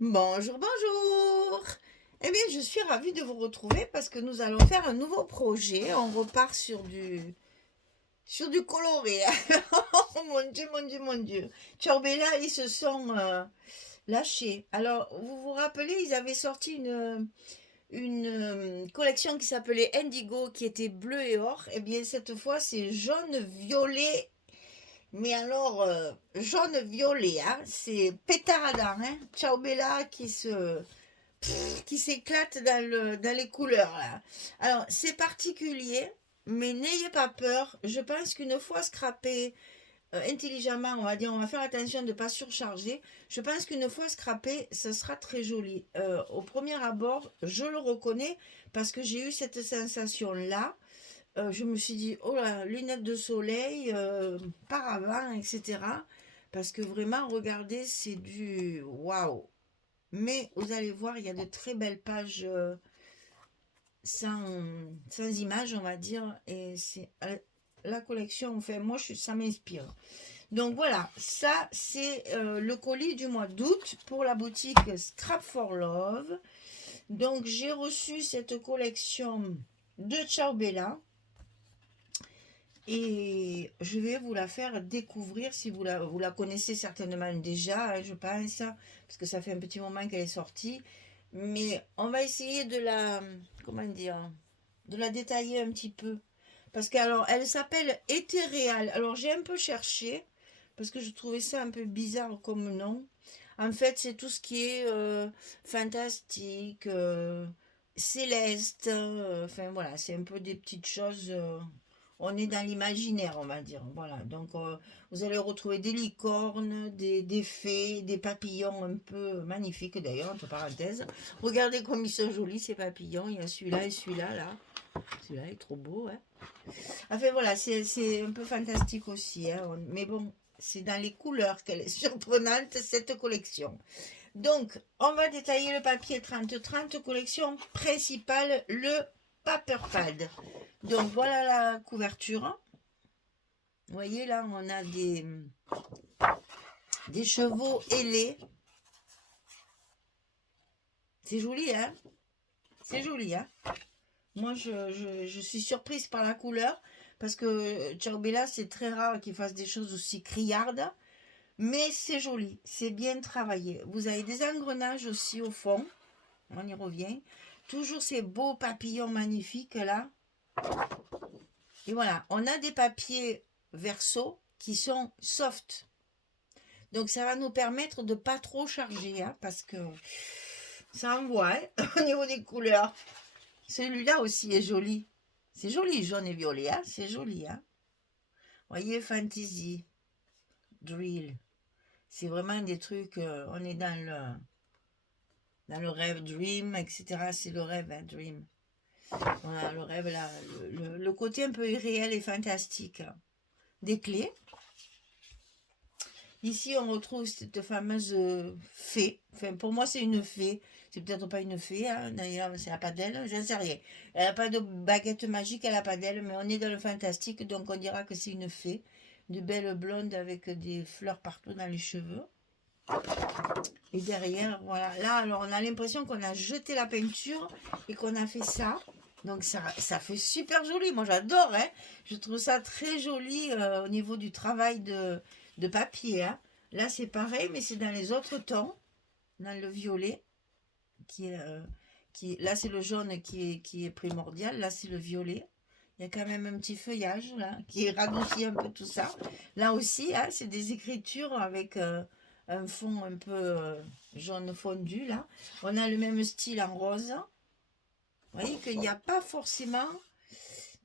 Bonjour, bonjour. Eh bien, je suis ravie de vous retrouver parce que nous allons faire un nouveau projet. On repart sur du coloré. Oh mon Dieu, mon Dieu, mon Dieu. Ciao Bella, ils se sont lâchés. Alors, vous vous rappelez, ils avaient sorti une collection qui s'appelait Indigo, qui était bleu et or. Eh bien, cette fois, c'est jaune, violet. Mais alors, jaune-violet, hein, c'est pétaradant, hein. Ciao Bella qui s'éclate dans les couleurs là. Alors c'est particulier, mais n'ayez pas peur. Je pense qu'une fois scrappé intelligemment, on va dire, on va faire attention de ne pas surcharger. Je pense qu'une fois scrappé, ce sera très joli. Au premier abord, je le reconnais parce que j'ai eu cette sensation là. Je me suis dit, oh là, lunettes de soleil, paravent, etc. Parce que vraiment, regardez, c'est du waouh. Mais vous allez voir, il y a de très belles pages sans, sans images, on va dire. Et c'est la collection, enfin, moi, ça m'inspire. Donc voilà, ça, c'est le colis du mois d'août pour la boutique Scrap for Love. Donc j'ai reçu cette collection de Ciao Bella. Et je vais vous la faire découvrir si vous la connaissez certainement déjà, hein, je pense, parce que ça fait un petit moment qu'elle est sortie. Mais on va essayer comment dire, de la détailler un petit peu. Parce qu'alors, elle s'appelle Ethereal. Alors, j'ai un peu cherché, parce que je trouvais ça un peu bizarre comme nom. En fait, c'est tout ce qui est fantastique, céleste. Enfin, voilà, c'est un peu des petites choses. On est dans l'imaginaire, on va dire. Voilà, donc vous allez retrouver des licornes, des fées, des papillons un peu magnifiques d'ailleurs, entre parenthèses. Regardez comme ils sont jolis ces papillons. Il y a celui-là et celui-là, là. Celui-là est trop beau, hein. Enfin voilà, c'est un peu fantastique aussi, hein. Mais bon, c'est dans les couleurs qu'elle est surprenante, cette collection. Donc, on va détailler le papier 30-30, collection principale, le paper pad. Donc voilà la couverture. Vous voyez là, on a des chevaux ailés. C'est joli, hein? C'est joli, hein? Moi, je suis surprise par la couleur parce que Ciao Bella, c'est très rare qu'il fasse des choses aussi criardes. Mais c'est joli, c'est bien travaillé. Vous avez des engrenages aussi au fond. On y revient. Toujours ces beaux papillons magnifiques là. Et voilà, on a des papiers verso qui sont soft. Donc ça va nous permettre de pas trop charger, hein, parce que ça envoie, hein, au niveau des couleurs. Celui-là aussi est joli. C'est joli, jaune et violet, hein, c'est joli. Hein. Voyez, fantasy, drill. C'est vraiment des trucs, on est dans le rêve, dream, etc. C'est le rêve, hein, dream. Voilà, le rêve, là, le côté un peu irréel et fantastique. Des clés. Ici, on retrouve cette fameuse fée. Enfin, pour moi, c'est une fée. C'est peut-être pas une fée, hein. D'ailleurs, c'est la pas d'elle, je ne sais rien. Elle n'a pas de baguette magique, elle n'a pas d'elle, mais on est dans le fantastique, donc on dira que c'est une fée. De belles blondes avec des fleurs partout dans les cheveux. Et derrière, voilà. Là, alors, on a l'impression qu'on a jeté la peinture et qu'on a fait ça. Donc, ça fait super joli. Moi, j'adore, hein. Je trouve ça très joli au niveau du travail de papier, hein. Là, c'est pareil, mais c'est dans les autres tons. Dans le violet, qui est, là, c'est le jaune qui est primordial. Là, c'est le violet. Il y a quand même un petit feuillage, là, qui radoucit un peu tout ça. Là aussi, hein, c'est des écritures avec un fond un peu jaune fondu, là. On a le même style en rose. Vous voyez qu'il n'y a pas forcément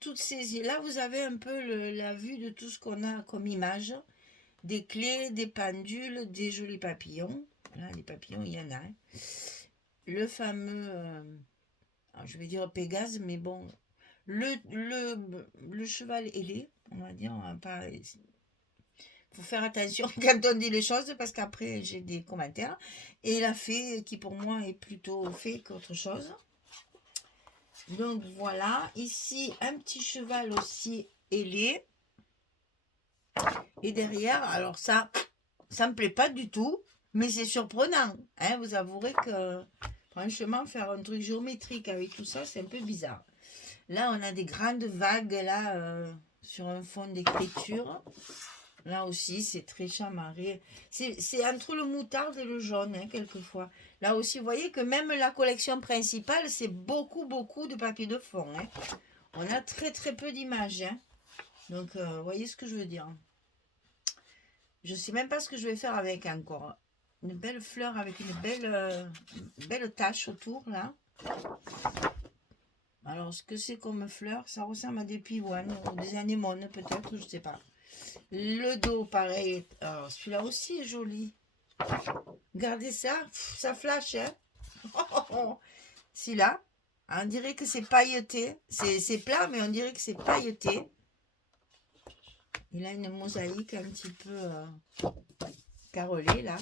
toutes ces... Là, vous avez un peu la vue de tout ce qu'on a comme image. Des clés, des pendules, des jolis papillons. Là, les papillons, il y en a. Hein. Le fameux, je vais dire Pégase, mais bon, le cheval ailé, on va dire, on va pas... Faut faire attention quand on dit les choses parce qu'après j'ai des commentaires. Et la fée qui pour moi est plutôt fée qu'autre chose. Donc voilà, ici un petit cheval aussi ailé. Et derrière, alors ça me plaît pas du tout, Mais c'est surprenant, hein, vous avouerez que, franchement, faire un truc géométrique avec tout ça, c'est un peu bizarre. Là, on a des grandes vagues, là, sur un fond d'écriture. Là aussi, c'est très chamarré. C'est entre le moutarde et le jaune, hein, quelquefois. Là aussi, vous voyez que même la collection principale, c'est beaucoup, beaucoup de papier de fond. Hein. On a très, très peu d'images. Hein. Donc, vous voyez ce que je veux dire. Je ne sais même pas ce que je vais faire avec encore. Une belle fleur avec une belle tache autour, là. Alors, ce que c'est comme fleur, ça ressemble à des pivoines ou des anémones, peut-être, je ne sais pas. Le dos, pareil. Alors, celui-là aussi est joli. Regardez ça. Ça flash, hein. Celui-là, on dirait que c'est pailleté. C'est plat, mais on dirait que c'est pailleté. Il a une mosaïque un petit peu carrelée, là.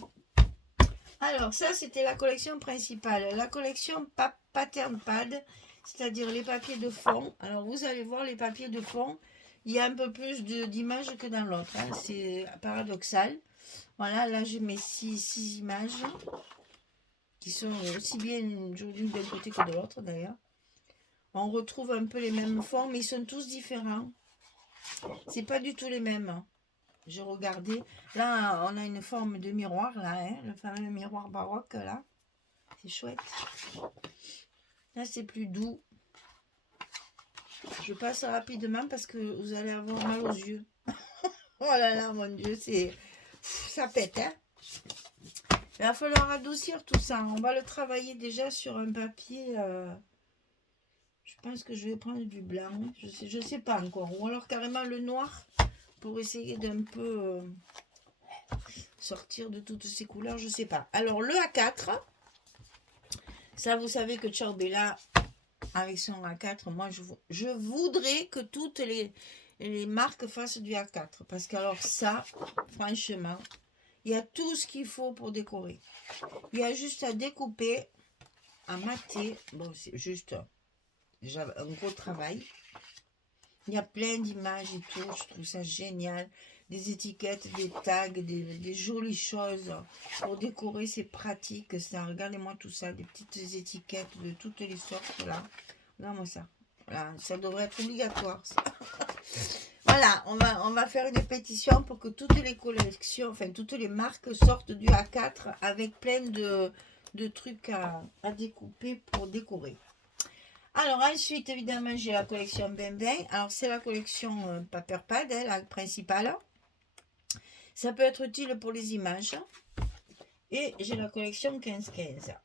Alors, ça, c'était la collection principale. La collection Pattern Pad, c'est-à-dire les papiers de fond. Alors, vous allez voir les papiers de fond. Il y a un peu plus d'images que dans l'autre. Hein. C'est paradoxal. Voilà, là, j'ai mes six images qui sont aussi bien jolies d'un côté que de l'autre, d'ailleurs. On retrouve un peu les mêmes fonds, mais ils sont tous différents. C'est pas du tout les mêmes. Hein. Je regardais. Là, on a une forme de miroir, là, hein, le fameux miroir baroque, là. C'est chouette. Là, c'est plus doux. Je passe rapidement parce que vous allez avoir mal aux yeux. Oh là là, mon Dieu, ça pète, hein. Il va falloir adoucir tout ça. On va le travailler déjà sur un papier. Je pense que je vais prendre du blanc. Je sais pas encore. Ou alors carrément le noir pour essayer d'un peu sortir de toutes ces couleurs. Je sais pas. Alors, le A4. Ça, vous savez que Ciao Bella, avec son A4, moi, je voudrais que toutes les marques fassent du A4. Parce que alors ça, franchement, il y a tout ce qu'il faut pour décorer. Il y a juste à découper, à mater. Bon, c'est juste un gros travail. Il y a plein d'images et tout. Je trouve ça génial. Des étiquettes, des tags, des jolies choses. Pour décorer, c'est pratique. Ça, regardez-moi tout ça. Des petites étiquettes de toutes les sortes là. Regarde-moi ça. Voilà, ça devrait être obligatoire. Ça. Voilà, on va faire une pétition pour que toutes les collections, enfin toutes les marques sortent du A4 avec plein de trucs à découper pour décorer. Alors ensuite, évidemment, j'ai la collection Bembin. Alors c'est la collection Paper Pad, hein, la principale. Ça peut être utile pour les images. Et j'ai la collection 15-15.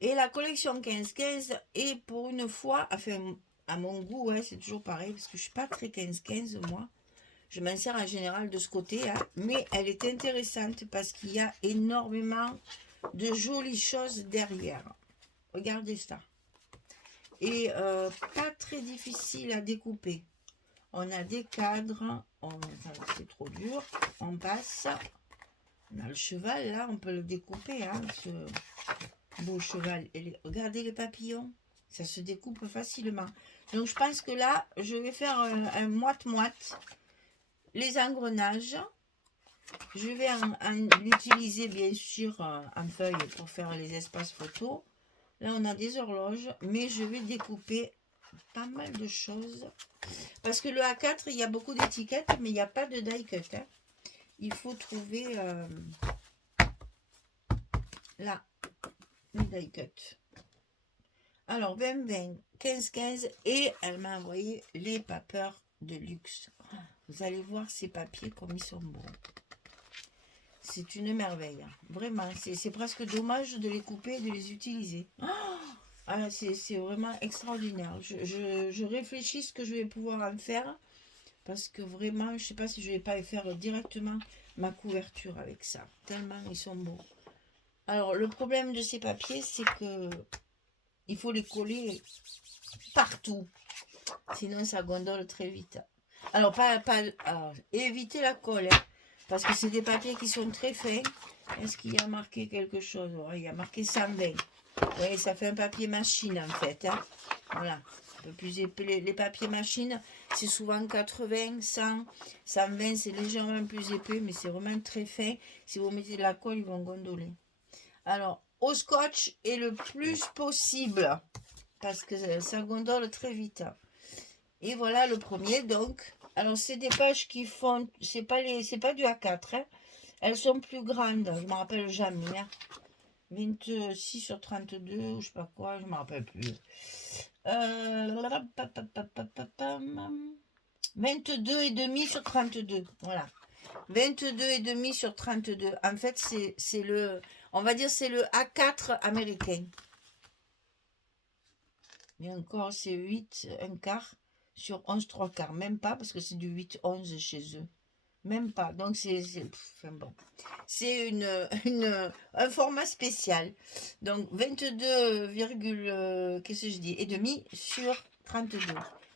Et la collection 15-15 est pour une fois, enfin à mon goût, hein, c'est toujours pareil, parce que je ne suis pas très 15-15 moi. Je m'en sers en général de ce côté, hein, mais elle est intéressante parce qu'il y a énormément de jolies choses derrière. Regardez ça. Et pas très difficile à découper. On a des cadres. C'est trop dur. On passe. On a le cheval, là, on peut le découper, hein, ce beau cheval. Et regardez les papillons. Ça se découpe facilement. Donc, je pense que là, je vais faire un moite-moite. Les engrenages. Je vais en utiliser, bien sûr, en feuille pour faire les espaces photos. Là, on a des horloges, mais je vais découper pas mal de choses. Parce que le A4, il y a beaucoup d'étiquettes, mais il n'y a pas de die cut. Hein. Il faut trouver là, une die cut. Alors, 20, 15, 15, et elle m'a envoyé les papers de luxe. Vous allez voir ces papiers comme ils sont bons. C'est une merveille. Vraiment, c'est presque dommage de les couper et de les utiliser. Ah, c'est vraiment extraordinaire. Je réfléchis ce que je vais pouvoir en faire. Parce que vraiment, je ne sais pas si je ne vais pas faire directement ma couverture avec ça. Tellement ils sont beaux. Alors, le problème de ces papiers, c'est que il faut les coller partout. Sinon, ça gondole très vite. Alors, éviter la colle. Hein, parce que c'est des papiers qui sont très fins. Est-ce qu'il y a marqué quelque chose? Il y a marqué 120. Vous voyez, ça fait un papier machine en fait. Hein. Voilà. un peu plus épais. Les papiers machines, c'est souvent 80, 100, 120, c'est légèrement plus épais, mais c'est vraiment très fin. Si vous mettez de la colle, ils vont gondoler. Alors, au scotch et le plus possible, parce que ça gondole très vite. Et voilà le premier, donc. Alors, c'est des pages qui font, c'est pas du A4, hein. Elles sont plus grandes, je me rappelle jamais, hein. 26 sur 32, ou je sais pas quoi, je me rappelle plus. 22 et demi sur 32, voilà. 22 et demi sur 32. En fait, c'est le, on va dire, c'est le A4 américain. Et encore, c'est 8, un quart sur 11, 3 quarts. Même pas, parce que c'est du 8, 11 chez eux. Même pas. Donc, enfin bon. C'est un format spécial. Donc, 22, qu'est-ce que je dis? Et demi sur 32.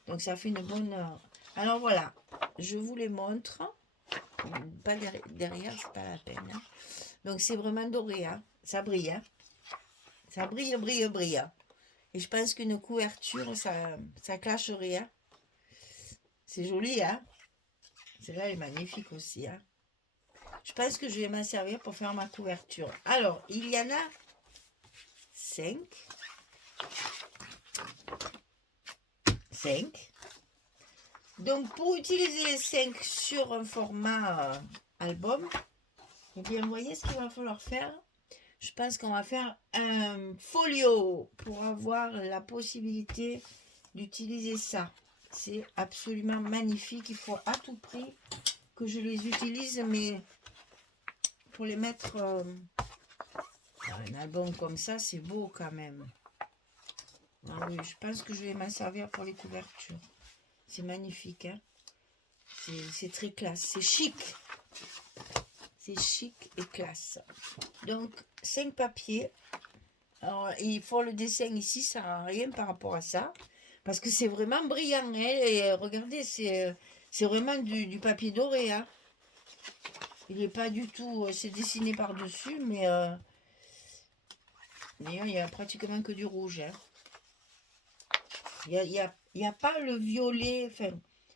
Donc, ça fait une bonne... Alors, voilà. Je vous les montre. Pas derrière, c'est pas la peine, hein. Donc, c'est vraiment doré, hein. Ça brille, hein. Ça brille, brille, brille. Et je pense qu'une couverture, ça clashe rien. C'est joli, hein. Celle-là est magnifique aussi, hein. Je pense que je vais m'en servir pour faire ma couverture. Alors, il y en a 5. 5. Donc, pour utiliser les 5 sur un format album, eh bien, vous voyez ce qu'il va falloir faire. Je pense qu'on va faire un folio pour avoir la possibilité d'utiliser ça. C'est absolument magnifique. Il faut à tout prix que je les utilise, mais pour les mettre dans un album comme ça, c'est beau quand même. Ah oui, je pense que je vais m'en servir pour les couvertures. C'est magnifique, hein. C'est très classe, c'est chic. C'est chic et classe. Donc, 5 papiers. Alors, il faut le dessin ici, ça sert à rien par rapport à ça. Parce que c'est vraiment brillant, hein. Et regardez, c'est vraiment du papier doré, hein. Il n'est pas du tout... c'est dessiné par-dessus, mais... d'ailleurs, il n'y a pratiquement que du rouge, hein. Il y a pas le violet, enfin,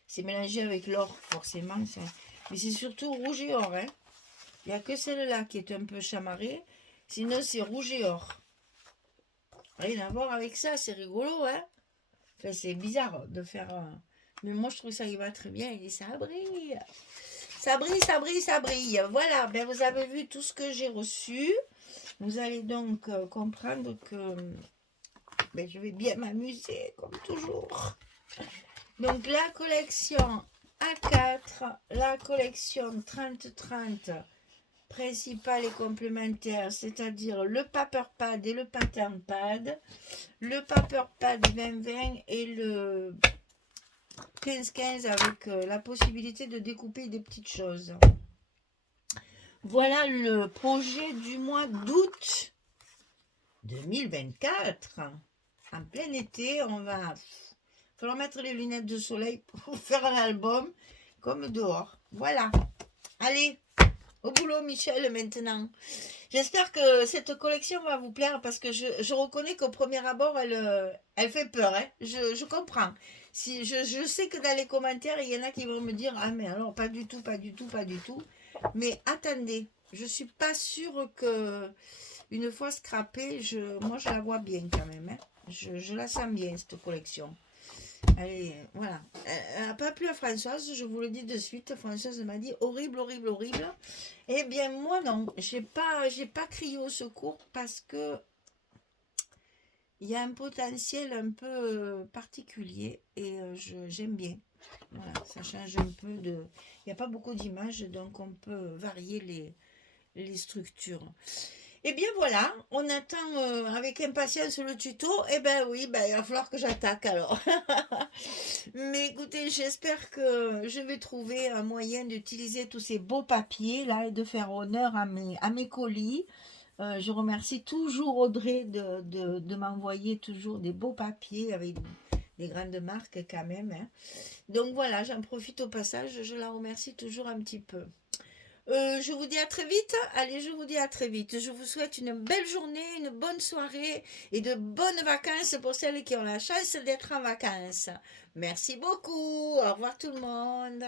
c'est mélangé avec l'or, forcément. Mais c'est surtout rouge et or, hein. Il n'y a que celle-là qui est un peu chamarrée. Sinon, c'est rouge et or. Rien à voir avec ça, c'est rigolo, hein. Enfin, c'est bizarre de faire... mais moi, je trouve ça, il va très bien. Et ça brille. Ça brille, ça brille, ça brille. Voilà, ben, vous avez vu tout ce que j'ai reçu. Vous allez donc comprendre que ben, je vais bien m'amuser, comme toujours. Donc, la collection A4, la collection 30-30, principale et complémentaire, c'est-à-dire le paper pad et le pattern pad, le paper pad 20-20 et le 15-15 avec la possibilité de découper des petites choses. Voilà le projet du mois d'août 2024. En plein été, on va falloir mettre les lunettes de soleil pour faire un album comme dehors. Voilà. Allez, au boulot Michel maintenant. J'espère que cette collection va vous plaire parce que je reconnais qu'au premier abord, elle fait peur, hein. Je comprends. Si, je sais que dans les commentaires, il y en a qui vont me dire « Ah mais alors, pas du tout, pas du tout, pas du tout. » Mais attendez, je suis pas sûre que une fois scrappée, moi je la vois bien quand même, hein. Je la sens bien, cette collection. Allez, voilà. Elle n'a pas plu à Françoise, je vous le dis de suite. Françoise m'a dit horrible, horrible, horrible. Eh bien, moi non, j'ai pas crié au secours parce que il y a un potentiel un peu particulier et j'aime bien. Voilà, ça change un peu de... Il n'y a pas beaucoup d'images, donc on peut varier les structures. Et bien voilà, on attend avec impatience le tuto. Eh ben oui, ben, il va falloir que j'attaque alors. Mais écoutez, j'espère que je vais trouver un moyen d'utiliser tous ces beaux papiers là et de faire honneur à mes colis. Je remercie toujours Audrey de m'envoyer toujours des beaux papiers avec des grandes marques quand même, hein. Donc voilà, j'en profite au passage, je la remercie toujours un petit peu. Je vous dis à très vite. Allez, je vous dis à très vite. Je vous souhaite une belle journée, une bonne soirée et de bonnes vacances pour celles qui ont la chance d'être en vacances. Merci beaucoup. Au revoir tout le monde.